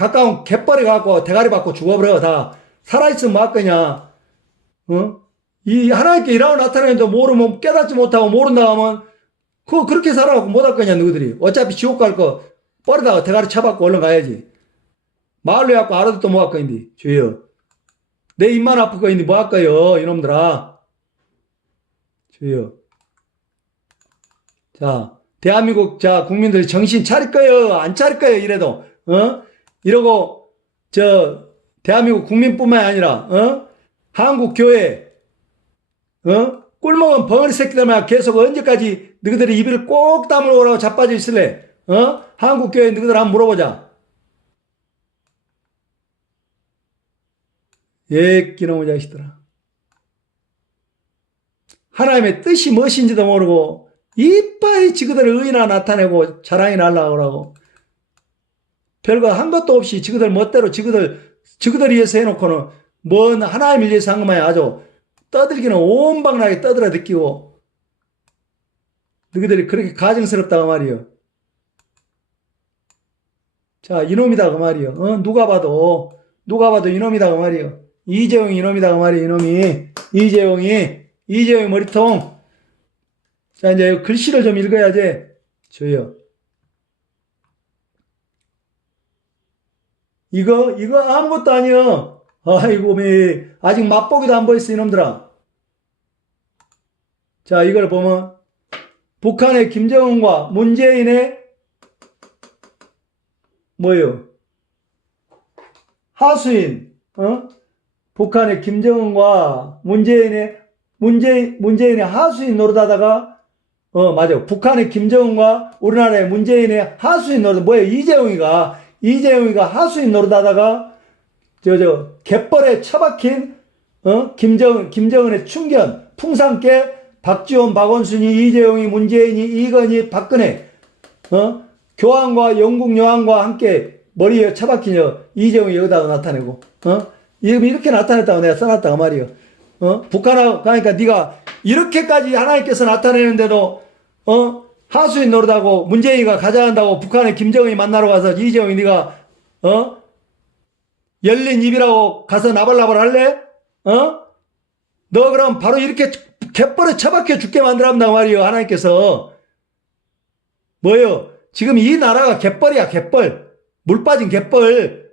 가까운 갯벌에 갖고 대가리 받고 죽어버려. 다 살아있으면 거냐? 어? 이 하나님께 일하고 나타내는데 모르면 깨닫지 못하고 모른다 하면 그거 그렇게 살아갖고 못할 거냐 너희들이? 어차피 지옥 갈 거 뻘에다가 대가리 쳐받고 얼른 가야지. 마을로 갖고 알아도 또뭐할 거인데 주여. 내 입만 아플 거인데 뭐할 거요 이놈들아? 주여. 자 대한민국 자 국민들이 정신 차릴 거요? 안 차릴 거요? 이래도 어 이러고 저 대한민국 국민뿐만 아니라 어? 한국 교회 어? 꿀먹은 벙어리 새끼들만 계속 언제까지 너희들이 입을 꼭 다물고 자빠져 있을래? 어? 한국 교회 너희들 한번 물어보자. 예 기놈의 자식들아. 하나님의 뜻이 무엇인지도 모르고 이빨이 지그들 의나 나타내고 자랑이 날라오라고 별거 한 것도 없이 지그들 멋대로 지그들 지그들 위해서 해놓고는 뭔 하나님을 위해서 한 것만이 아주 떠들기는 온방나게 떠들어 느끼고 너희들이 그렇게 가증스럽다고 말이요. 자 이놈이다 그 말이요. 어? 누가 봐도 누가 봐도 이놈이다 그 말이요. 이재용이 이놈이다 그 말이요. 이놈이 이재용이 이재용 머리통 자 이제 글씨를 좀 읽어야지 줘요. 이거 이거 아무것도 아니여. 아이고 미 아직 맛보기도 안 보였어 이놈들아. 자 이걸 보면 북한의 김정은과 문재인의 뭐요? 하수인 어? 북한의 김정은과 문재인의 문재인 문재인의 하수인 노릇하다가 어 맞아 북한의 김정은과 우리나라의 문재인의 하수인 노릇 뭐예요 이재용이가 이재용이가 하수인 노릇하다가 저 저 갯벌에 처박힌 어? 김정은 김정은의 충견 풍산께 박지원 박원순이 이재용이 문재인이 이건희 박근혜 어? 교황과 영국 여왕과 함께 머리에 처박힌 여 이재용이 여기다가 나타내고 어? 이렇게 나타냈다고 내가 써놨다고 말이요 어? 북한하고 그러니까 네가 이렇게까지 하나님께서 나타내는데도 어 하수인 노릇하고 문재인이가 가자한다고 북한의 김정은이 만나러 가서 이재용이 네가 어 열린 입이라고 가서 나발나발 할래? 어? 너 그럼 바로 이렇게 갯벌에 처박혀 죽게 만들어한단 말이요 하나님께서 뭐요? 지금 이 나라가 갯벌이야 갯벌 물 빠진 갯벌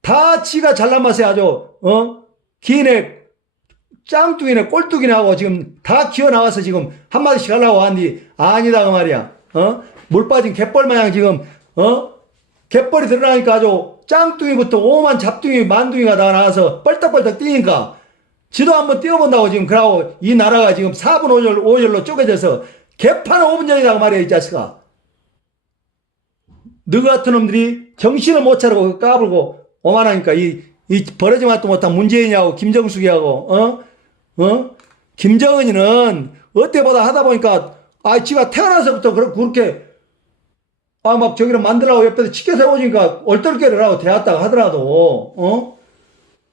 다 지가 잘난 맛에 아주 어? 기네 짱뚱이네 꼴뚜기네 하고 지금 다 기어 나와서 지금 한마디씩 하려고 하니 아니다 그 말이야 어? 물 빠진 갯벌 마냥 지금 어? 갯벌이 드러나니까 아주 짱뚱이부터 오만 잡뚱이 만뚱이가 다 나와서 뻘떡뻘떡 뛰니까 지도 한번 뛰어본다고 지금 그러고 이 나라가 지금 4분 5절, 5절로 쪼개져서 개판 5분 전이다 그 말이야 이 자식아 너 같은 놈들이 정신을 못 차리고 까불고 오만하니까 이, 이 버려지 맛도 못한 문재인이하고 김정숙이하고 어? 어? 김정은이는 어때보다 하다 보니까 아 지가 태어나서부터 그렇- 그렇게 아 막 저기를 만들라고 옆에서 치켜 세워주니까 얼떨결을 하고 대왔다고 하더라도 어?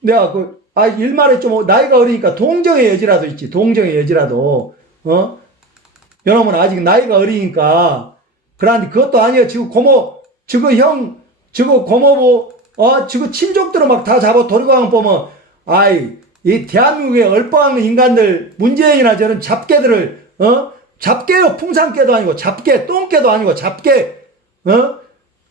내가 그 아 일말에 좀 나이가 어리니까 동정의 여지라도 있지 동정의 여지라도 어? 여러분 아직 나이가 어리니까 그런데 그것도 아니야 지금 고모 지금 형 지금 고모부 어 지금 친족들은 막다 잡아 돌리고 거 보면 아이 이 대한민국의 얼빵 인간들 문재인이나 저런 잡개들을 어 잡개요 풍산개도 아니고 잡개 똥개도 아니고 잡개 어?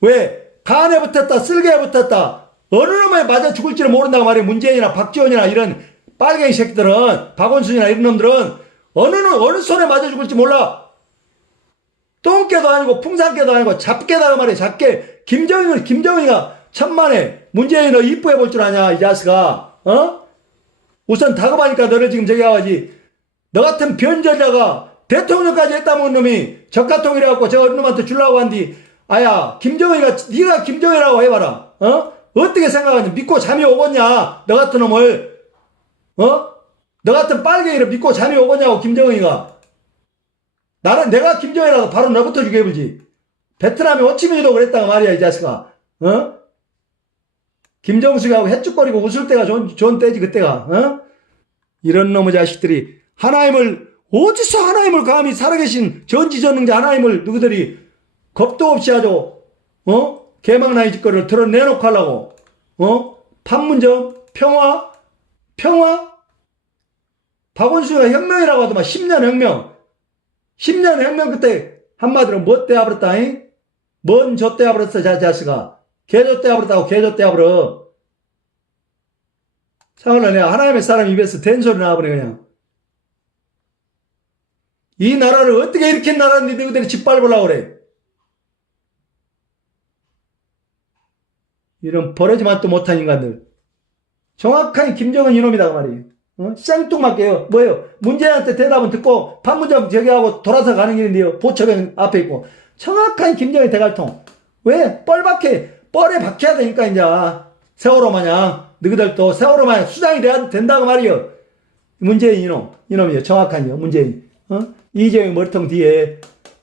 왜? 간에 붙었다, 쓸개에 붙었다. 어느 놈에 맞아 죽을지를 모른다고 말이야. 문재인이나 박지원이나 이런 빨갱이 새끼들은, 박원순이나 이런 놈들은 어느, 놈- 어느 손에 맞아 죽을지 몰라. 똥개도 아니고 풍산개도 아니고 잡개다 그 말이야. 잡개. 김정은, 김정은이가 천만에 문재인을 이쁘게 볼줄 아냐, 이 자식아. 어? 우선 다급하니까 너를 지금 저기 하지. 너 같은 변절자가 대통령까지 했다면 놈이 적가통이라고 저 놈한테 주려고 한디. 아야 김정은이가 네가 김정은이라고 해봐라. 어? 어떻게 생각하냐 믿고 잠이 오겠냐? 너 같은 놈을. 어 너 같은 빨갱이를 믿고 잠이 오겠냐고 김정은이가. 나는 내가 김정은이라도 바로 너부터 죽여버리지. 베트남의 호치민도 그랬다고 말이야 이 자식아. 어 김정숙이하고 해쭉거리고 웃을 때가 좋은, 좋은 때지 그때가 어? 이런 놈의 자식들이 하나님을 어디서 하나님을 감히 살아계신 전지전능자 하나님을 너희들이 겁도 없이 아주 어? 개망나이 짓거리를 드러내놓고 하려고 어? 판문점 평화 평화? 박원순이가 혁명이라고 하더만 10년 혁명. 10년 혁명 그때 한마디로 뭐 떼어버렸다잉? 뭔저 떼어버렸어 자 자식아 개조 떼어버렸다고 개조 떼어버려. 참을로 내가 하나님의 사람 입에서 된 소리 나와버려 그냥. 이 나라를 어떻게 이렇게 나라인데 너희들이 짓밟으려고 그래? 이런 버려지만 또 못한 인간들. 정확하게 김정은 이놈이다 그 말이에요. 어? 생뚱맞게요. 뭐예요? 문재인한테 대답은 듣고 판문점 저기 하고 돌아서 가는 길인데요. 보초경 앞에 있고. 정확한 김정은 대갈통. 왜? 뻘밖에 뻘에 박혀야 되니까 이제 세월호 마냥 너희들도 세월호 마냥 수장이 돼야 된다고 말이요 문재인 이놈 이놈이요 정확한요 문재인 어? 이재용 머리통 뒤에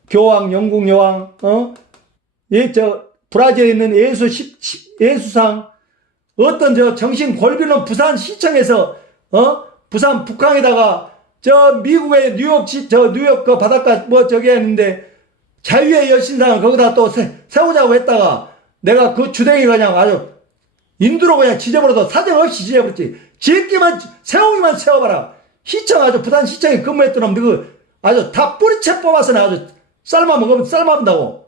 교황 영국 여왕 어? 예저 브라질에 있는 예수 시- 시- 예수상 어떤 저 정신 골비는 부산 시청에서 어 부산 북항에다가 저 미국의 뉴욕 지- 저 뉴욕 그 바닷가 뭐 저기 했는데 자유의 여신상을 거기다 또 세, 세우자고 했다가 내가 그 주댕이 그냥 아주 인두로 그냥 지져버려도 사정 없이 지져버렸지 짓기만 세우기만 세워봐라 시청 아주 부산 시청에 근무했던 놈 누구 아주 다 뿌리채 뽑아서 나 아주 삶아 먹으면 삶아 본다고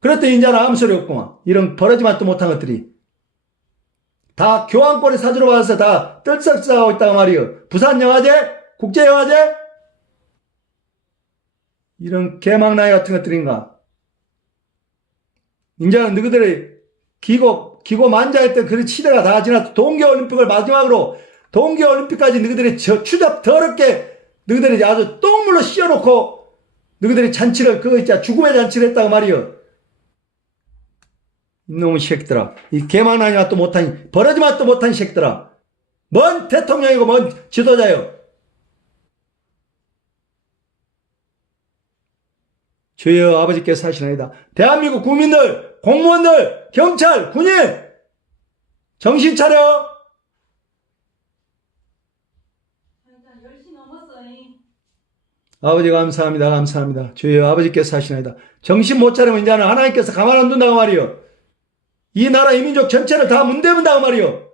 그랬더니 이제는 아무 소리 없구만 이런 버러지만 또 못한 것들이 다 교환권이 사주로 와서 다 떨썩하고 있다고 말이요. 부산영화제? 국제영화제? 이런 개망나이 같은 것들인가? 이제는 너희들이 기고, 기고 만장했던 그런 시대가 다 지나서 동계올림픽을 마지막으로 동계올림픽까지 너희들이 저 추잡 더럽게 너희들이 아주 똥물로 씌워놓고 너희들이 잔치를, 그거 있자, 죽음의 잔치를 했다고 말이요. 이놈의 새끼들아. 이 개망나니가 또 못한, 버려지만 또 못한 새끼들아. 뭔 대통령이고 뭔 지도자요. 주여 아버지께서 하시나이다. 대한민국 국민들, 공무원들, 경찰, 군인, 정신 차려! 10시 넘었어. 잉. 아버지 감사합니다. 감사합니다. 주여 아버지께서 하시나이다. 정신 못 차리면 이제는 하나님께서 가만 안 둔다고 말이요. 이 나라 이 민족 전체를 다 문대문다고 말이요.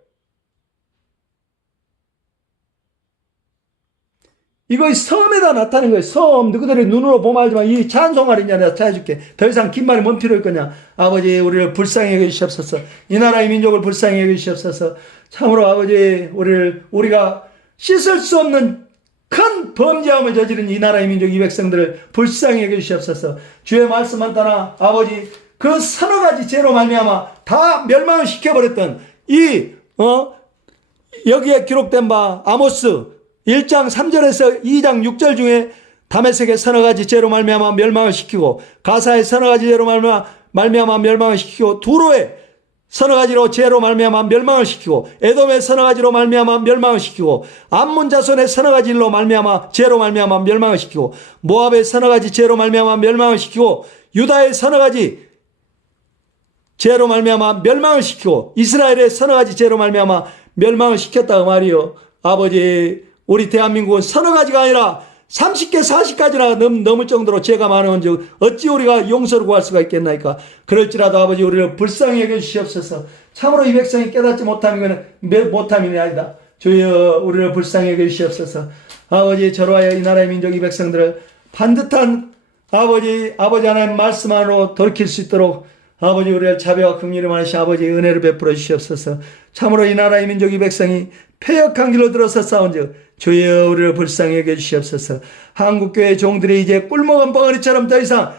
이거 이 섬에다 나타낸 거예요. 섬. 너희들이 눈으로 보면 알지만 이 이제 내가 찾아줄게. 더 이상 긴 말이 뭔 필요 있겠냐. 아버지 우리를 불쌍히 여기시옵소서. 이 나라 이 민족을 불쌍히 여기시옵소서. 참으로 아버지 우리를 우리가 씻을 수 없는 큰 범죄함을 저지른 이 나라의 민족 이 백성들을 불쌍히 여겨주시옵소서. 주의 말씀만 따라 아버지 그 서너 가지 죄로 말미암아 다 멸망을 시켜버렸던 이 어, 여기에 기록된 바 아모스 1장 3절에서 2장 6절 중에 다메섹의 서너 가지 죄로 말미암아 멸망을 시키고 가사의 서너 가지 죄로 말미암아 멸망을 시키고 두로의 서너 가지로 죄로 말미암아 멸망을 시키고 에돔의 서너 가지로 말미암아 멸망을 시키고 암몬 자손의 서너 가지 일로 말미암아 죄로 말미암아 멸망을 시키고 모압의 서너 가지 죄로 말미암아 멸망을 시키고 유다의 서너 가지 죄로 말미암아 멸망을 시키고 이스라엘의 서너 가지 죄로 말미암아 멸망을 시켰다고 말이요. 아버지 우리 대한민국은 서너 가지가 아니라 30개 40가지나 넘, 넘을 정도로 죄가 많은 즉 어찌 우리가 용서를 구할 수가 있겠나이까? 그럴지라도 아버지 우리를 불쌍히 여겨 주시옵소서. 참으로 이 백성이 깨닫지 못함이면 못함이 아니다. 주여 우리를 불쌍히 여겨 주시옵소서. 아버지 저로하여 이 나라의 민족 이 백성들을 반듯한 아버지 아버지 하나님 말씀 안으로 돌이킬 수 있도록 아버지 우리를 자비와 긍휼을 많으신 아버지 은혜를 베풀어 주시옵소서. 참으로 이 나라의 민족 이 백성이 폐역한 길로 들어서 싸운즉 주여 우리를 불쌍히 여겨 주시옵소서. 한국교회 종들이 이제 꿀먹은 벙어리처럼 더 이상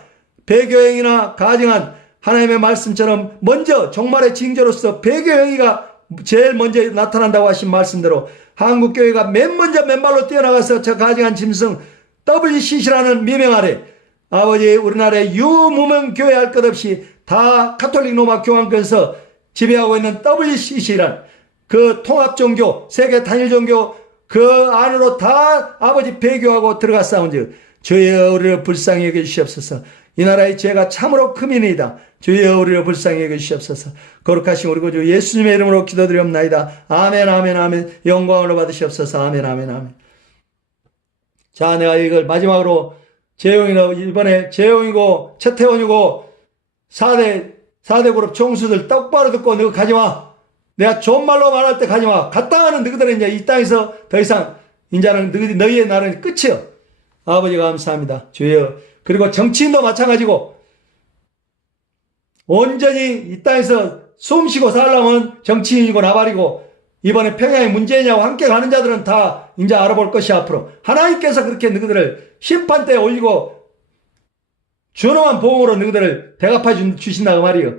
배교행위나 가정한 하나님의 말씀처럼 먼저 종말의 징조로서 배교행위가 제일 먼저 나타난다고 하신 말씀대로 한국교회가 맨 먼저 맨발로 뛰어나가서 저 가정한 짐승 WCC라는 미명 아래 아버지 우리나라의 유무명 교회 할 것 없이 다 카톨릭 로마 교황께서 지배하고 있는 WCC란 그 통합 종교 세계 단일 종교 그 안으로 다 아버지 배교하고 들어갔사온즉 주여 우리를 불쌍히 여겨 주시옵소서. 이 나라의 죄가 참으로 크미이다. 주여 우리를 불쌍히 여겨 주시옵소서. 거룩하신 우리 구주 예수님의 이름으로 기도드리옵나이다. 아멘 아멘 아멘. 영광을 받으시옵소서. 아멘 아멘 아멘. 자 내가 이걸 마지막으로 재용이나 이번에 재용이고 최태원이고 4대 4대 그룹 총수들 똑바로 듣고 너가 가지 마. 내가 좋은 말로 말할 때 가지 마. 가는 너희들은 이제 이 땅에서 더 이상 이제는 너희 너희의 날은 끝이요. 아버지 감사합니다. 주여. 그리고 정치인도 마찬가지고 온전히 이 땅에서 숨 쉬고 살려면 정치인이고 나발이고 이번에 평양의 문재인하고 함께 가는 자들은 다 이제 알아볼 것이 앞으로 하나님께서 그렇게 너희들을 심판대에 올리고 준엄한 보험으로 너희들을 대갚아 주- 주신다고 말이요.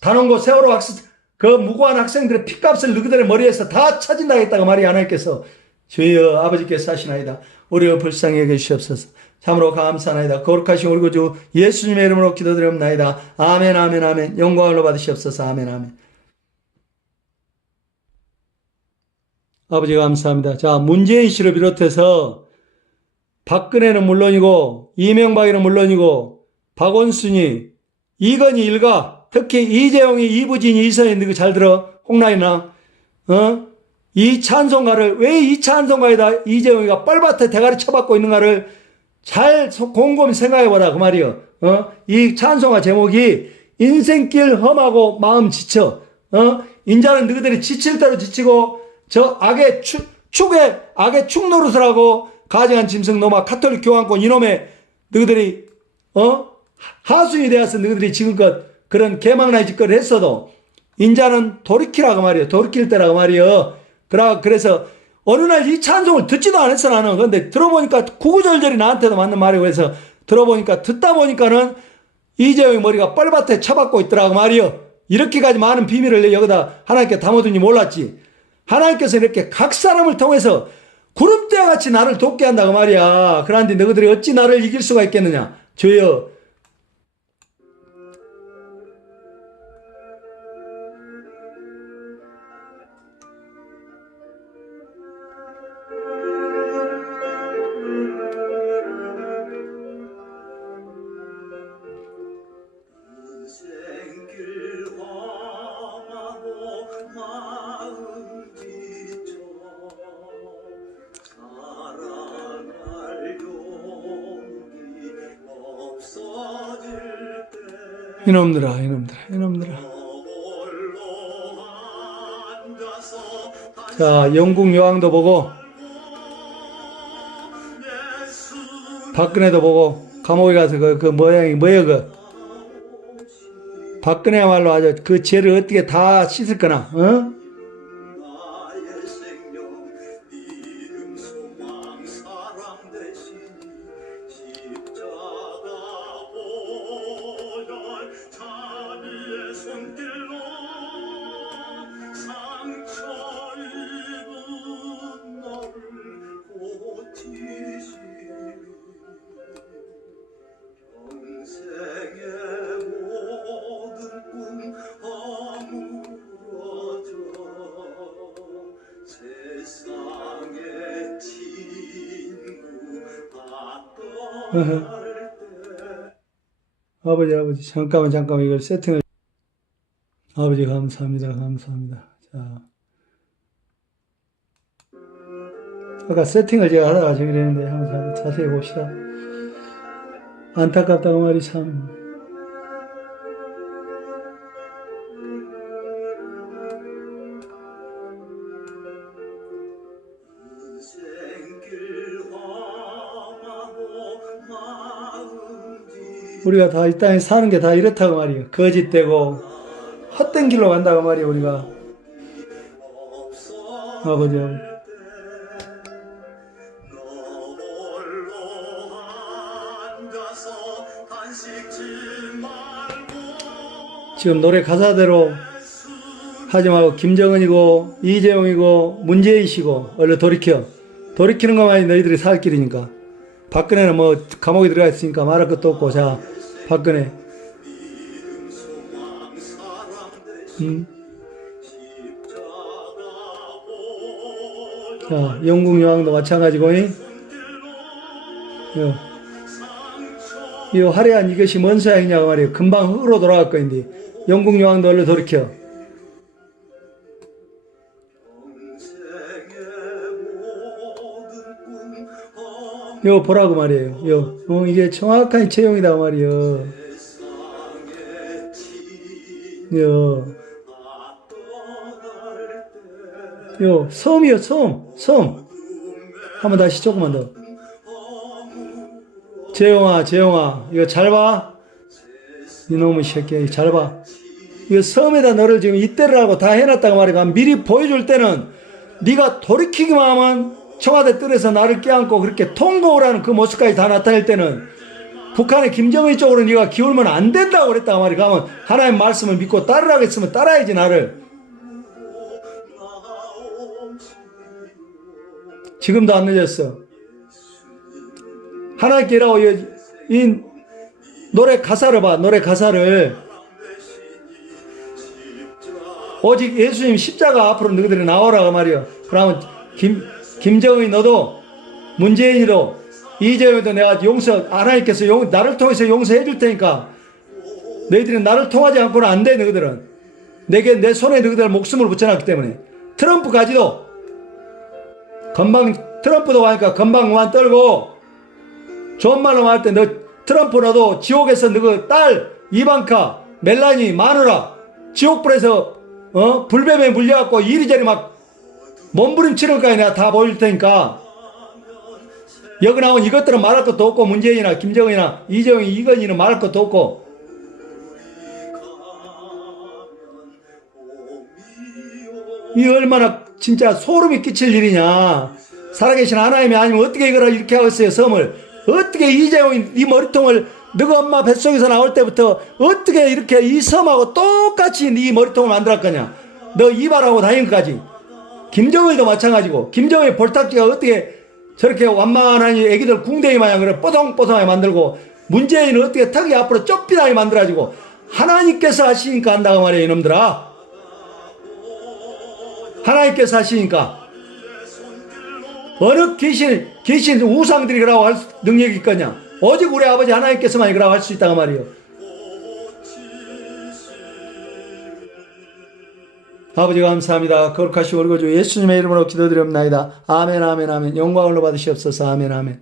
단원고 세월호 학생 그 무고한 학생들의 피값을 너희들의 머리에서 다 찾은다 했다고 말이 하나님께서 주여 아버지께서 하시나이다. 우리가 불쌍히 여겨 주시옵소서. 참으로 감사나이다. 거룩하신 우리 구주 예수님의 이름으로 기도드립나이다. 아멘 아멘 아멘. 영광을 받으시옵소서. 아멘 아멘. 아버지 감사합니다. 자 문재인 씨를 비롯해서 박근혜는 물론이고 이명박이는 물론이고 박원순이 이건희 일가 특히 이재용이 이부진이 이선이 너잘 들어 홍라이나 어? 이 찬송가를 왜 이 찬송가에다 이재용이가 뻘밭에 대가리 쳐박고 있는가를 잘 소- 곰곰이 생각해보라 그 말이요. 어? 이 찬송가 제목이 인생길 험하고 마음 지쳐. 어? 인자는 너희들이 지칠 대로 지치고 저 악의 축, 축의 악의 축 노릇을 하고 가증한 짐승 놈아 카톨릭 교황권 이놈의 너희들이 어? 하순이 되어서 너희들이 지금껏 그런 개망나의 짓거리를 했어도 인자는 돌이키라고 말이에요. 돌이킬 때라고 말이에요. 그라 그래서 어느 날 이 찬송을 듣지도 않았어 나는. 근데 들어보니까 구구절절이 나한테도 맞는 말이고 그래서 들어보니까 듣다 보니까는 이재용의 머리가 뻘밭에 쳐박고 있더라고 말이요. 이렇게까지 많은 비밀을 여기다 하나님께 담아둔지 몰랐지. 하나님께서 이렇게 각 사람을 통해서 구름대와 같이 나를 돕게 한다고 말이야. 그런데 너희들이 어찌 나를 이길 수가 있겠느냐. 주여 이놈들아 이놈들아 이놈들아 자 영국 여왕도 보고 박근혜도 보고 감옥에 가서 그, 그 모양이 뭐야 그 박근혜야말로 아주 그 죄를 어떻게 다 씻을 거나 어? 아버지 아버지 잠깐만 잠깐만. 이걸 세팅을. 아버지 감사합니다. 감사합니다. 자. 아까 세팅을 제가 되는데 한번 자- 자세히 봅시다. 안타깝다고 말이 참 우리가 다 이 땅에 사는 게 다 이렇다고 말이에요. 거짓되고 헛된 길로 간다고 말이에요 우리가. 아버지 말고 지금 노래 가사대로 하지 말고 김정은이고 이재용이고 문재인씨고 얼른 돌이켜. 돌이키는 것만이 너희들이 살 길이니까. 박근혜는 뭐 감옥에 들어가 있으니까 말할 것도 없고. 자 박근혜 음. 자 영국 여왕도 마찬가지고 이 요. 이 화려한 이것이 뭔 소양이냐고 말이에요 금방 흙으로 돌아갈 거인데 영국 여왕도 얼른 돌이켜 요 보라고 말이에요. 요 어, 이게 정확한 채용이다 말이요. 요. 요 섬이요 섬 섬. 한번 다시 조금만 더. 재용아 재용아 이거 잘 봐. 이놈의 새끼야 잘 봐. 이거 섬에다 너를 지금 이때를 하고 다 해놨다고 말이야. 미리 보여줄 때는 네가 돌이키기만 하면 청와대 뜰에서 나를 껴안고 그렇게 통보를 하는 그 모습까지 다 나타낼 때는 북한의 김정은 쪽으로 네가 기울면 안 된다고 그랬다고 말이야. 그러면 하나님 말씀을 믿고 따르라겠으면 따라야지 나를. 지금도 안 늦었어. 하나님께 이라고 이, 이 노래 가사를 봐. 노래 가사를. 오직 예수님 십자가 앞으로 너희들이 나오라고 말이요. 그러면 김, 김정은이 너도 문재인이도 이재용이도 내가 용서 하나님께서 용, 나를 통해서 용서해 줄 테니까. 너희들은 나를 통하지 않고는 안 돼 너희들은. 내게 내 손에 너희들 목숨을 붙여놨기 때문에. 트럼프까지도. 건방 트럼프도 가니까 건방 그만 떨고 좋은 말로 말할 때 너 트럼프 너도 지옥에서 너그 딸 이방카 멜라니 마누라 지옥불에서 어? 불뱀에 물려갖고 이리저리 막 몸부림치는 거야 내가 다 보여줄 테니까. 여기 나온 이것들은 말할 것도 없고 문재인이나 김정은이나 이재용이 이건희는 말할 것도 없고. 이 얼마나 진짜 소름이 끼칠 일이냐. 살아계신 하나님이 아니면 어떻게 이걸 이렇게 하겠어요 섬을? 어떻게 이재용이 이 머리통을 너가 엄마 뱃속에서 나올 때부터 어떻게 이렇게 이 섬하고 똑같이 네 머리통을 만들었 거냐? 너 이발하고 다닌 것까지 김정은이도 마찬가지고 김정은의 볼탁지가 어떻게 저렇게 완만한 이 애기들 궁뎅이 마냥 그래 뽀송뽀송하게 만들고 문재인은 어떻게 턱이 앞으로 좁비하게 만들어가지고 하나님께서 하시니까 한다고 말이에요 이놈들아. 하나님께서 하시니까. 어느 귀신 귀신 우상들이 그라고 할 수- 능력이 있거냐? 오직 우리 아버지 하나님께서만 그라고 할 수 있다고 말이에요 아버지 감사합니다. 거룩하시고 우리 주 예수님의 이름으로 기도드립나이다. 아멘 아멘 아멘 영광을 받으시옵소서 아멘 아멘